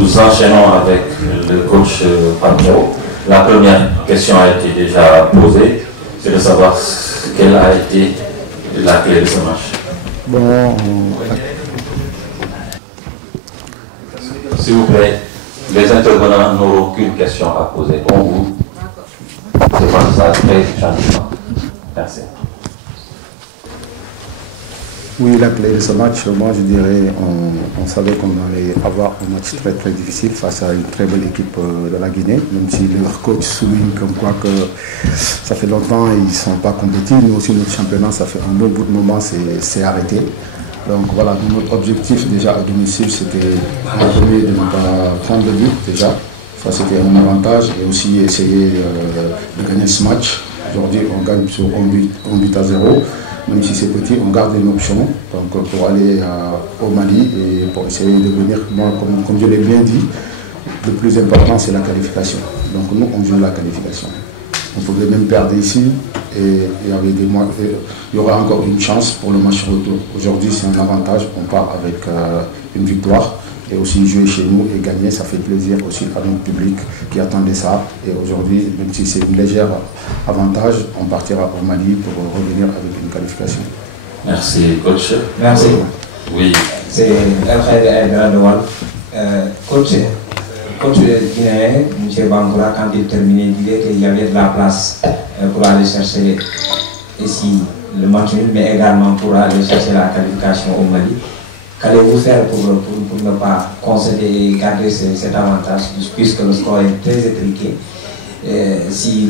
nous enchaînons avec le coach Pamero. La première question a été déjà posée, c'est de savoir quelle a été la clé de ce match. Bon, s'il vous plaît, les intervenants n'auront qu'une question à poser. On vous demande ça très gentiment. Merci. oui, la clé de ce match, moi je dirais, on savait qu'on allait avoir un match très très difficile face à une très belle équipe de la Guinée, même si leur coach souligne comme quoi que ça fait longtemps ils ne sont pas compétitifs. Nous aussi, notre championnat, ça fait un bon bout de moment, c'est arrêté. Donc voilà, notre objectif déjà à domicile, c'était de ne pas prendre de but déjà. Ça c'était un avantage et aussi essayer de gagner ce match. Aujourd'hui, on gagne sur un but à 0. Même si c'est petit, on garde une option donc, pour aller au Mali et pour essayer de venir, moi, comme je l'ai bien dit, le plus important c'est la qualification. Donc nous, on joue la qualification. On pouvait même perdre ici et il y aura encore une chance pour le match retour. Aujourd'hui, c'est un avantage, on part avec une victoire. Et aussi jouer chez nous et gagner, ça fait plaisir aussi à notre public qui attendait ça. Et aujourd'hui, même si c'est une légère avantage, on partira au Mali pour revenir avec une qualification. Merci, coach. Merci. Oui. C'est El Gradoual. Coach guinéen, M. Bangoura, quand il terminait, il disait qu'il y avait de la place pour aller chercher ici le match, mais également pour aller chercher la qualification au Mali. Qu'allez-vous faire pour ne pas concéder et garder cet avantage, puisque le score est très étriqué? Si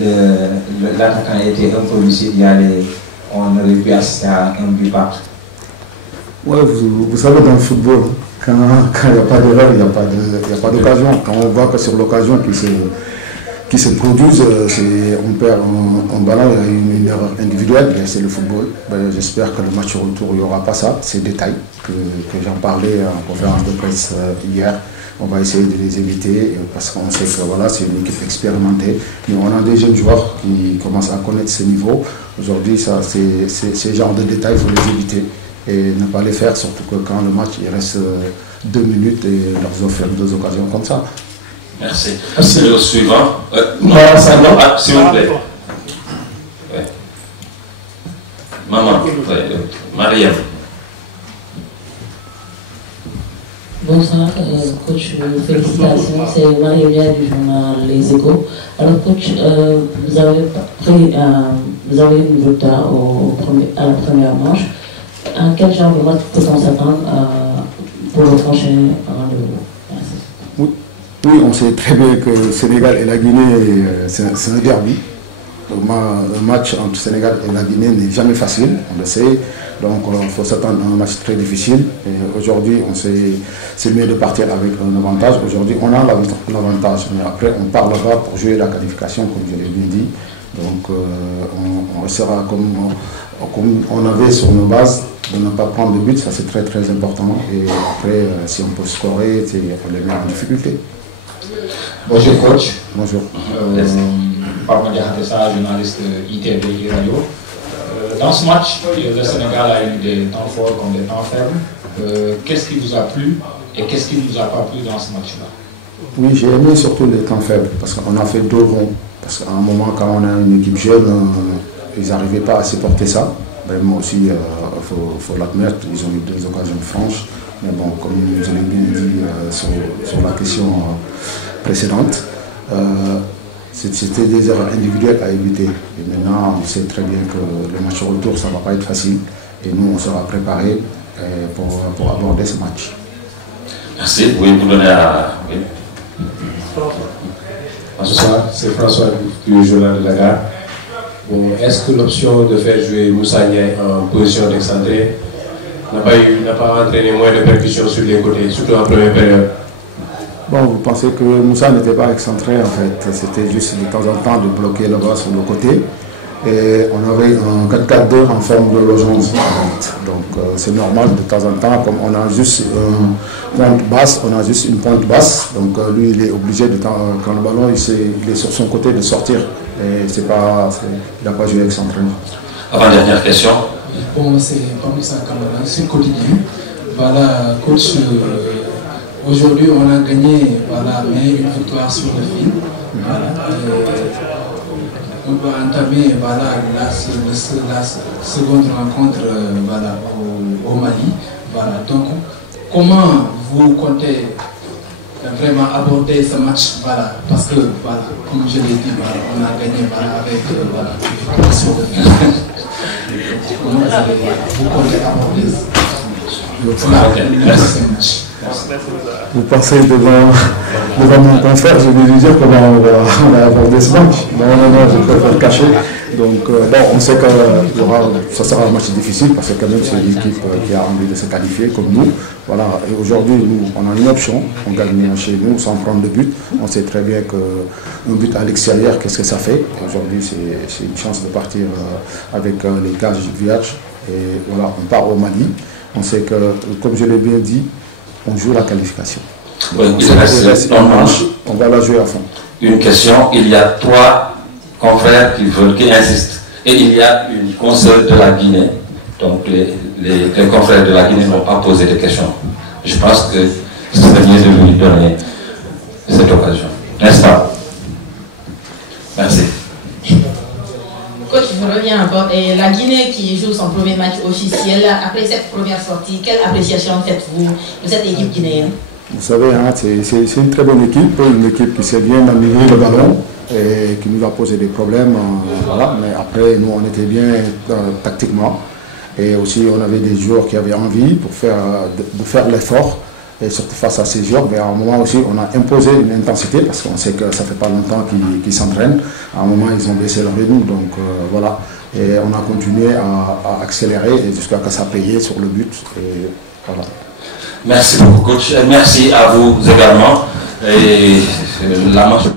l'attaquant était un peu lucide, on aurait pu assister à un but partout. Ouais, vous savez, dans le football, quand il n'y a pas d'erreur, il n'y a pas d'occasion. Quand on voit que sur l'occasion qui se produisent, on perd un ballon, il y a une erreur individuelle, c'est le football. J'espère que le match retour, il n'y aura pas ça, ces détails que j'en parlais en conférence de presse hier. On va essayer de les éviter parce qu'on sait que voilà, c'est une équipe expérimentée. Mais on a des jeunes joueurs qui commencent à connaître ce niveau. Aujourd'hui, ces genres de détails, il faut les éviter et ne pas les faire, surtout que quand le match il reste 2 minutes et leur offrir 2 occasions comme ça. Merci. C'est le suivant. S'il vous plaît. Ouais. Maman, Mariam. Bonsoir, coach, félicitations. C'est Marie-Hélène du journal Les Échos. Alors, coach, vous avez une victoire à la première manche. À quel genre de match peut-on s'attendre pour le prochain rendez-vous? Merci. Oui, on sait très bien que le Sénégal et la Guinée, c'est un derby. Un match entre le Sénégal et la Guinée n'est jamais facile, on le sait. Donc il faut s'attendre à un match très difficile. Aujourd'hui, c'est mieux de partir avec un avantage. Aujourd'hui, on a l'avantage, mais après, on parlera pour jouer la qualification, comme je l'ai bien dit. Donc on restera comme on avait sur nos bases, de ne pas prendre de but, ça c'est très très important. Et après, si on peut scorer, on les met en difficulté. Bonjour coach. Bonjour. Papa Diakhatessa, journaliste ITV Radio. Dans ce match, le Sénégal a eu des temps forts comme des temps faibles. Qu'est-ce qui vous a plu et qu'est-ce qui ne vous a pas plu dans ce match-là? Oui, j'ai aimé surtout les temps faibles parce qu'on a fait 2 ronds. Parce qu'à un moment, quand on a une équipe jeune, ils n'arrivaient pas à supporter ça. Ben, moi aussi, il faut l'admettre, ils ont eu 2 occasions franches. Mais bon, comme je l'ai bien dit sur la question précédente, c'était des erreurs individuelles à éviter. Et maintenant, on sait très bien que le match retour, ça ne va pas être facile. Et nous, on sera préparés pour aborder ce match. Merci. Oui, vous donnez à... Oui. Bonsoir, c'est François du journal de la Gare. Bon, est-ce que l'option de faire jouer Moussa Ndiaye en position d'excentré n'a pas entraîné moins de percussions sur les côtés, surtout en première période? Bon, vous pensez que Moussa n'était pas excentré en fait, c'était juste de temps en temps de bloquer le bas sur le côté. Et on avait un 4-4-2 en forme de losange. Donc c'est normal de temps en temps, comme on a juste une pointe basse, une pointe basse. Donc lui il est obligé de quand le ballon il est sur son côté de sortir. Et il n'a pas joué excentré. Avant-dernière question. Bon, c'est Pamisa Kamara, c'est quotidien. Voilà, coach, aujourd'hui, on a gagné, voilà, mais une victoire sur le fil. Voilà, on va entamer voilà, la seconde rencontre voilà, au Mali. Voilà, donc, comment vous comptez vraiment aborder ce match, voilà, parce que, voilà, comme je l'ai dit, voilà, on a gagné voilà, avec voilà, une victoire sur le fil. Comment vous comptez aborder ce match? Vous passez devant mon confrère, je vais lui dire comment on va aborder ce match. Non, je préfère cacher. Donc, bon, on sait que ça sera un match difficile parce que quand même c'est une équipe qui a envie de se qualifier comme nous. Voilà. Et aujourd'hui, nous, on a une option. On gagne chez nous sans prendre de but. On sait très bien qu'un but à l'extérieur, qu'est-ce que ça fait. Aujourd'hui, c'est une chance de partir avec les cages vierges. Et voilà, on part au Mali. On sait que, comme je l'ai bien dit, on joue la qualification. Oui, il reste un match. On va la jouer à fond. Une question, il y a 3 confrères qui insistent. Et il y a une consoeur de la Guinée. Donc les confrères de la Guinée n'ont pas posé de questions. Je pense que ce serait mieux de lui donner cette occasion. N'est-ce pas? Merci. Coach, je reviens encore. Et la Guinée qui joue son premier match officiel, après cette première sortie, quelle appréciation faites-vous de cette équipe guinéenne? Vous savez, hein, c'est une très bonne équipe, une équipe qui sait bien manier le ballon et qui nous a posé des problèmes. Voilà. Mais après, nous, on était bien tactiquement. Et aussi, on avait des joueurs qui avaient envie de faire l'effort. Et surtout face à ces joueurs, mais à un moment aussi, on a imposé une intensité parce qu'on sait que ça ne fait pas longtemps qu'ils s'entraînent. À un moment, ils ont baissé leur rythme, donc voilà. Et on a continué à accélérer jusqu'à ce que ça payait sur le but. Et voilà. Merci beaucoup, coach. Merci à vous également. Et la marche